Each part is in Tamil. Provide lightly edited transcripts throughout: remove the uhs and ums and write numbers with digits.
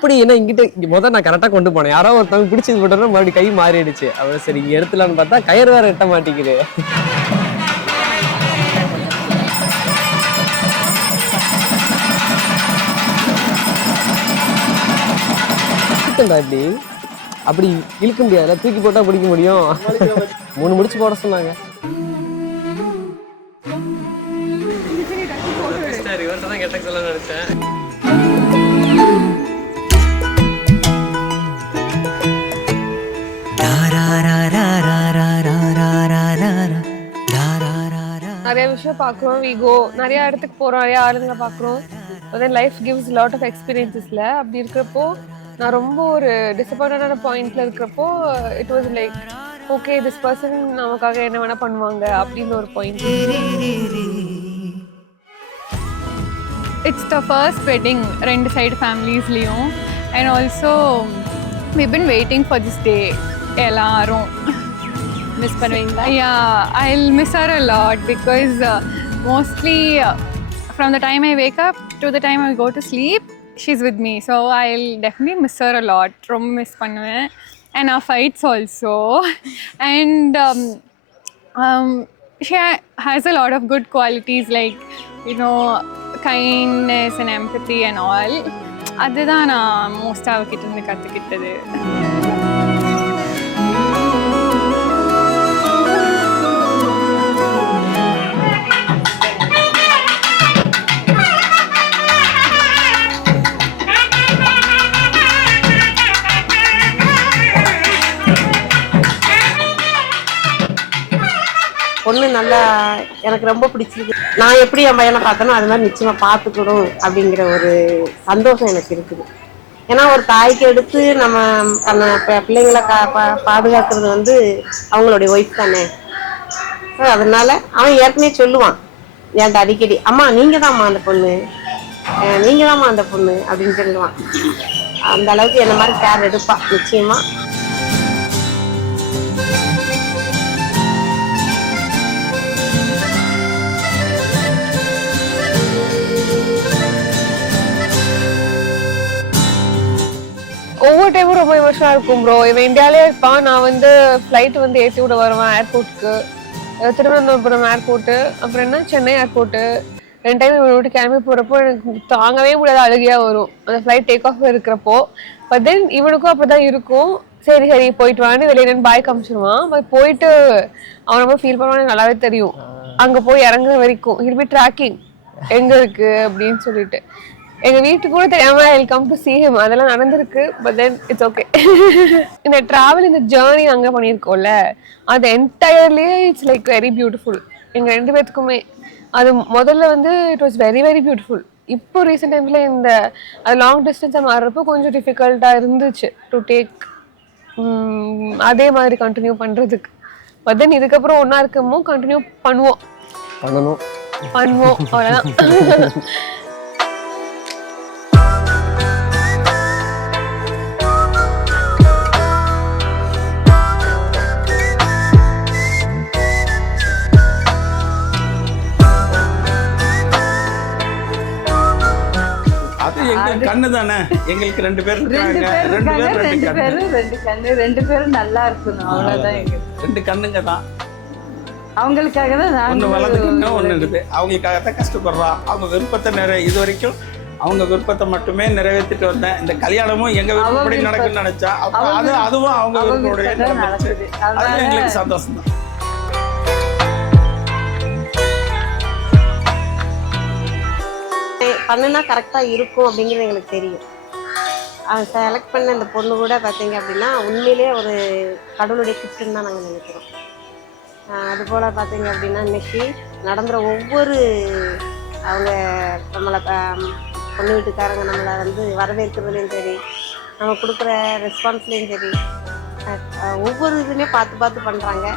அப்படி என்ன இங்க முதல்ல நான் கரெக்டா கொண்டு போனேன். யாரோ ஒருத்தவங்க பிடிச்சது போட்டோம்னா மறுபடியும் கை மாறிடுச்சு. அப்புறம் சரி இங்க எடுத்துலான்னு பார்த்தா கயிறு வேற எட்ட மாட்டேங்குது. இப்படி அப்படி இழுக்க முடியாதுல, தூக்கி போட்டா பிடிக்க முடியும். 3 முடிச்சு போட சொன்னாங்க. இவர்கிட்ட தான் கேட்ட சொல்ல நினைச்சேன். நிறைய விஷயம் பார்க்குறோம், we go நிறைய இடத்துக்கு போறோம், நிறைய ஆளுங்களை பார்க்குறோம். லைஃப் கிவ்ஸ் லாட் ஆஃப் எக்ஸ்பீரியன்சஸ்ல அப்படி இருக்கிறப்போ நான் ரொம்ப ஒரு டிசப்பாயின்டான பாயிண்ட்ல இருக்கிறப்போ it was like okay this person நமக்காக என்ன வேணா பண்ணுவாங்க அப்படின்னு ஒரு பாயிண்ட். It's the first wedding ரெண்டு சைடு ஃபேமிலிஸ்லேயும் and also we've been waiting for this day. எல்லாரும் மிஸ் பண்ணுவீங்களா? Yeah, I'll miss her a lot because mostly from the time I wake up to the time I go to sleep, she's with me. So I'll definitely miss her a lot. ரொம்ப மிஸ் பண்ணுவேன். And our fights also. And she has a lot of good qualities like, you know, kindness and empathy and all. அதுதான் நான் மோஸ்ட்டாக அவகிட்ட இருந்து கற்றுக்கிட்டது. பொண்ணு நல்லா எனக்கு ரொம்ப பிடிச்சிருக்கு. நான் எப்படி என் பையனை பார்த்தேனோ அது மாதிரி நிச்சயமா பார்த்துக்கணும் அப்படிங்கிற ஒரு சந்தோஷம் எனக்கு இருக்குது. ஏன்னா ஒரு தாய்க்கு எடுத்து நம்ம பிள்ளைங்களை பாதுகாக்கிறது வந்து அவங்களுடைய ஒய்ஃப் தானே. அதனால அவன் ஏற்கனவே சொல்லுவான் என்கிட்ட அடிக்கடி, அம்மா நீங்க தான்மா அந்த பொண்ணு, நீங்க தான்மா அந்த பொண்ணு அப்படின்னு சொல்லுவான். அந்த அளவுக்கு என்ன மாதிரி கேர் எடுப்பான் நிச்சயமா. ஒவ்வொரு டைமும் ரொம்ப எமோஷனலா இருக்கும் ப்ரோ. இவன் இந்தியாவிலே இருப்பான், நான் வந்து ஃப்ளைட் வந்து ஏற்றி விட வருவேன் ஏர்போர்ட்டுக்கு, திருவனந்தபுரம் ஏர்போர்ட்டு, அப்புறம் என்ன சென்னை ஏர்போர்ட்டு. 2 டைம் இவனை விட்டு கிளம்பி போகிறப்போ எனக்கு தாங்கவே முடியாத அழுகையாக வரும் அந்த ஃப்ளைட் டேக் ஆஃப் இருக்கிறப்போ. பட் தென் இவனுக்கும் அப்படிதான் இருக்கும். சரி சரி போயிட்டு வான்னு வெளியே பாய் காமிச்சிருவான். பட் போயிட்டு அவன் ரொம்ப ஃபீல் பண்ணுவான்னு நல்லாவே தெரியும். அங்கே போய் இறங்குற வரைக்கும் ஹில் பி ட்ராக்கிங் எங்கே இருக்கு அப்படின்னு சொல்லிட்டு. எங்க வீட்டுக்கு கூட தெரியாம I will come to see him. அதெல்லாம் நடந்திருக்கு. But then it's okay. இந்த டிராவல், இந்த ஜேர்னி அங்கே பண்ணியிருக்கோம்ல, அது என்டையர்லியே இட்ஸ் லைக் வெரி பியூட்டிஃபுல். எங்க 2 பேத்துக்குமே அது முதல்ல வந்து it was very very beautiful. இப்போ ரீசெண்ட் டைம்ஸ்ல இந்த அது லாங் டிஸ்டன்ஸாக மாறுறப்போ கொஞ்சம் டிஃபிகல்ட்டாக இருந்துச்சு டு டேக் அதே மாதிரி கண்டினியூ பண்ணுறதுக்கு. பட் தென் இதுக்கப்புறம் ஒன்றா இருக்கமோ கண்டினியூ பண்ணுவோம் அவ்வளோதான். கண்ணு தானே எங்களுக்கு 2 பேர் இருக்காங்க. 2 பேரும் நல்லா இருக்கணும், அவ்வளவுதான். எங்க 2 கண்ணுங்க தான். அவங்களுக்காக தான் ஒன்று வலது கண்ணு ஒன்று இருக்குது. அவங்களுக்காக தான் கஷ்டப்படுறோம். அவங்க விருப்பத்தை இது வரைக்கும் அவங்க விருப்பத்தை மட்டுமே நிறைவேற்றிட்டு வந்தேன். இந்த கல்யாணமும் எங்க விருப்பப்படி நடக்குன்னு நினைச்சா அதுவும் அவங்க விருப்பப்படி நடந்துச்சு. அதுவும் எங்களுக்கு சந்தோஷம் தான். பண்ணுனா கரெக்டாக இருக்கும் அப்படிங்கிறது எங்களுக்கு தெரியும். அவன் செலக்ட் பண்ண இந்த பொண்ணு கூட பார்த்தீங்க அப்படின்னா உண்மையிலே ஒரு கடவுளுடைய கிஃப்ட்டுன்னு தான் நாங்கள் நினைக்கிறோம். அதுபோல் பார்த்தீங்க அப்படின்னா இன்னைக்கு நடந்துற ஒவ்வொரு அவங்க நம்மளை பொண்ணு வீட்டுக்காரங்க நம்மளை வந்து வரவேற்கிறதுலையும் சரி, நம்ம கொடுக்குற ரெஸ்பான்ஸ்லேயும் சரி, ஒவ்வொரு இதுவுமே பார்த்து பண்ணுறாங்க.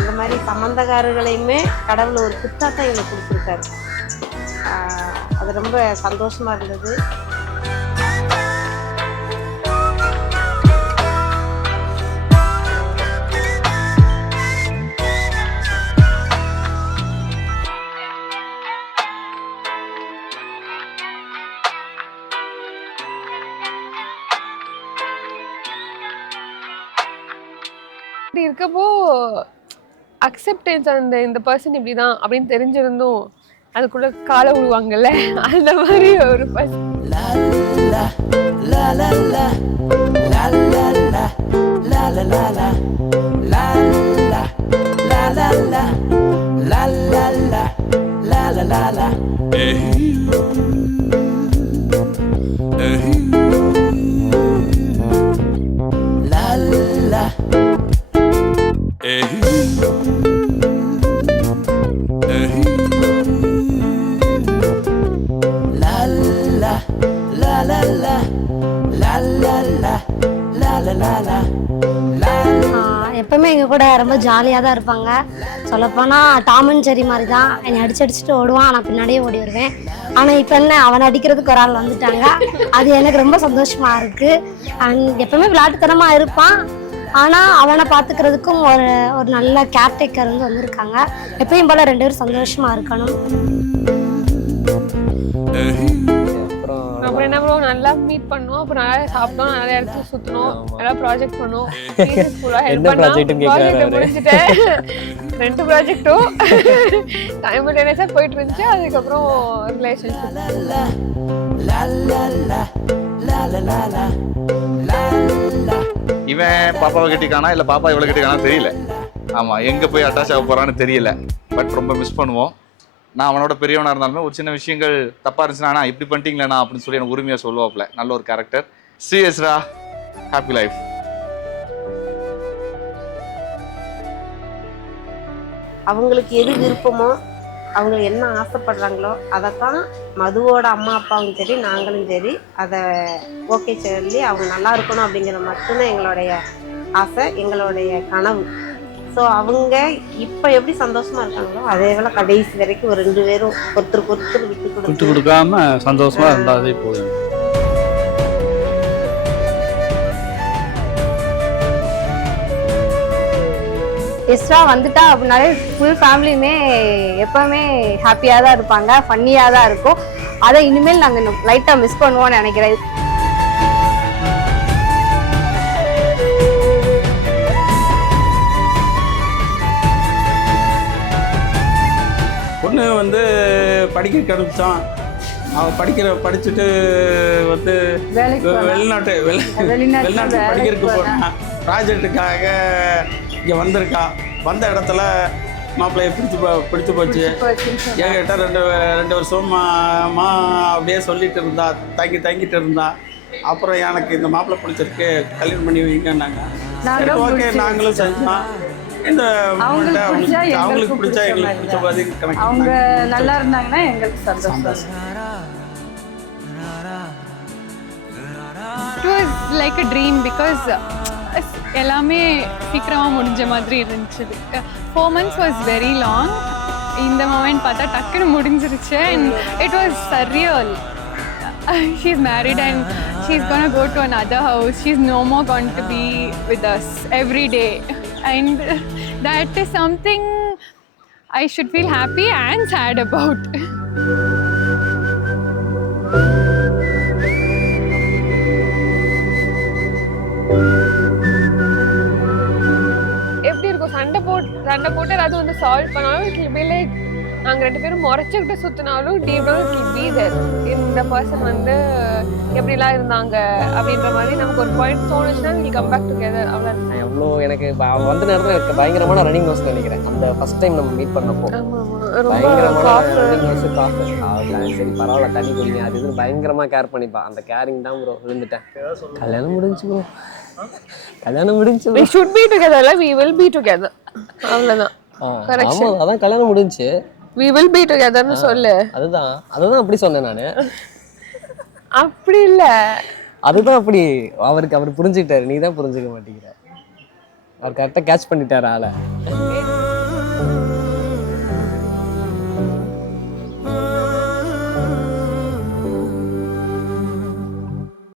இந்த மாதிரி சம்மந்தக்காரர்களையுமே கடவுள் ஒரு கிஃப்டாக தான் எங்களுக்கு கொடுத்துருக்காரு. அது ரொம்ப சந்தோஷமா இருந்தது. அப்படி இருக்கப்போ அக்செப்டன்ஸ் அந்த இந்த பர்சன் இப்படிதான் அப்படின்னு தெரிஞ்சிருந்தும் அதுக்குள்ள காலை விடுவாங்கல்ல, அந்த மாதிரி ஒரு பர்சன். எப்பவுமே எங்கள் கூட ரொம்ப ஜாலியாக தான் இருப்பாங்க. சொல்லப்போனால் டாம் அண்ட் ஜெர்ரி மாதிரி தான். என்னை அடிச்சுட்டு ஓடுவான், நான் பின்னாடியே ஓடி வருவேன். ஆனால் இப்போ என்ன, அவனை அடிக்கிறதுக்கு ஒரு ஆள் வந்துட்டாங்க. அது எனக்கு ரொம்ப சந்தோஷமாக இருக்குது. அண்ட் எப்பவுமே விளையாட்டுத்தனமாக இருப்பான், ஆனால் அவனை பார்த்துக்கிறதுக்கும் ஒரு ஒரு நல்ல கேர்டேக்கர் வந்து வந்திருக்காங்க. எப்பயும் போல் 2 பேரும் சந்தோஷமாக இருக்கணும். அப்புறம் என்ன ப்ரோ, நல்லா மீட் பண்ணோம், அப்புறம் நல்லா சாப்பிட்டோம், நிறைய இடத்துல சுத்தணும், நல்லா ப்ராஜெக்ட் பண்ணோம். முடிச்சுட்டேன் 2 ப்ராஜெக்டும் சைமல்டேனியஸா போயிட்டு இருந்துச்சு. அதுக்கப்புறம் ரிலேஷன்ஷிப். இவன் பாப்பாவை கட்டிக்கானா இல்லை பாப்பா இவ்வளோ கட்டிக்கானா தெரியல. ஆமாம், எங்கே போய் அட்டாச் ஆக போகிறான்னு தெரியல. பட் ரொம்ப மிஸ் பண்ணுவோம். நான் அவனோட பெரியவனாக இருந்தாலுமே ஒரு சின்ன விஷயங்கள் தப்பாக இருந்துச்சுன்னா இப்படி பண்ணிட்டீங்களேண்ணா அப்படின்னு சொல்லி எனக்கு உரிமையாக சொல்லுவாப்ல. நல்ல ஒரு கேரக்டர். சீரியஸ்ரா, happy life. அவங்களுக்கு எது விருப்பமோ, அவங்க என்ன ஆசைப்படுறாங்களோ அதைத்தான் மதுவோட அம்மா அப்பாவும் சரி நாங்களும் சரி அதை ஓகே சொல்லி அவங்க நல்லா இருக்கணும் அப்படிங்கிறது மட்டும்தான் எங்களுடைய ஆசை, எங்களுடைய கனவு. ஸோ அவங்க இப்போ எப்படி சந்தோஷமா இருக்காங்களோ அதே போல கடைசி வரைக்கும் ஒரு 2 பேரும் ஒருத்தருக்கு விட்டு கொடுக்காம சந்தோஷமா இருந்தாலே போதும். எஸ்ரா வந்துட்டா அப்படின்னாலே ஃபுல் ஃபேமிலியுமே எப்பவுமே ஹாப்பியாக தான் இருப்பாங்க, ஃபன்னியாக தான் இருக்கும். அதை இனிமேல் நாங்கள் லைட்டாக மிஸ் பண்ணுவோம்னு நினைக்கிறேன். பொண்ணு வந்து படிக்க அனுப்பிச்சான். அவன் படிச்சுட்டு வந்து வெளிநாட்டு படிக்கிறதுக்கு போனான். ப்ராஜெக்டுக்காக இங்கே வந்திருக்கா. வந்த இடத்துல மாப்பிள்ளையை பிடிச்சு போச்சு. என்கிட்ட 2 வருஷமா அப்படியே சொல்லிட்டு இருந்தா, தங்கிட்டு இருந்தா. அப்புறம் எனக்கு இந்த மாப்பிள்ளை பிடிச்சிருக்கு, கல்யாணம் பண்ணி வைங்கன்னாங்க. ஓகே, நாங்களும் செஞ்சோம். இந்த அவங்களுக்கு பிடிச்சா எங்களுக்கு பிடிச்ச மாதிரி கணக்கு. அவங்க நல்லா இருந்தாங்கன்னா எங்களுக்கு சந்தோஷம். It was like a dream because எல்லாமே சீக்கிரமாக முடிஞ்ச மாதிரி இருந்துச்சு. 4 months was very long. இந்த மொமெண்ட் பார்த்தா டக்குன்னு முடிஞ்சிருச்சு. And it was surreal. She's married and she's gonna go to another house. She's no more going to be with us every day. And that is something I should feel happy and sad about. எப்படி இருக்கும், சண்டை போட்டு அது வந்து சால்வ் பண்ணாலும் it will be like நாங்கள் 2 பேரும் முறைச்சிக்கிட்டு சுற்றினாலும் deep down it will be there. இந்த பர்சன் வந்து எப்படிலாம் இருந்தாங்க அப்படின்ற மாதிரி நமக்கு ஒரு பாயிண்ட் தோணுச்சுன்னா we'll come back together. அவ்வளோ எவ்வளோ எனக்கு வந்த நேரத்தில் எனக்கு பயங்கரமான ரன்னிங் நோஸ் நினைக்கிறேன். அந்த ஃபர்ஸ்ட் டைம் நம்ம மீட் பண்ணப்போ பயங்கரமான ரன்னிங் நோஸ், காஃபு. சரி பரவாயில்ல, தண்ணி குடிங்க, அது இது பயங்கரமாக கேர் பண்ணிப்பா. அந்த கேரிங் தான் ப்ரோ விழுந்துட்டேன். கல்யாணம் முடிஞ்சு ப்ரோ, கல்யாணம் முடிஞ்சு. we should be together, we will be together. அவ்வளவுதான். ஆமா, அதான் கல்யாணம் முடிஞ்சு. we will be together னு சொல்லு. அதுதான் அப்படி சொன்னேன் நானு. அப்படி இல்ல, அதுதான் அப்படி. அவர் புரிஞ்சுக்கிட்டாரு, நீ தான் புரிஞ்சுக்க மாட்டேங்கிற. அவர் கரெக்டாக கேட்ச் பண்ணிட்டாரு ஆளை.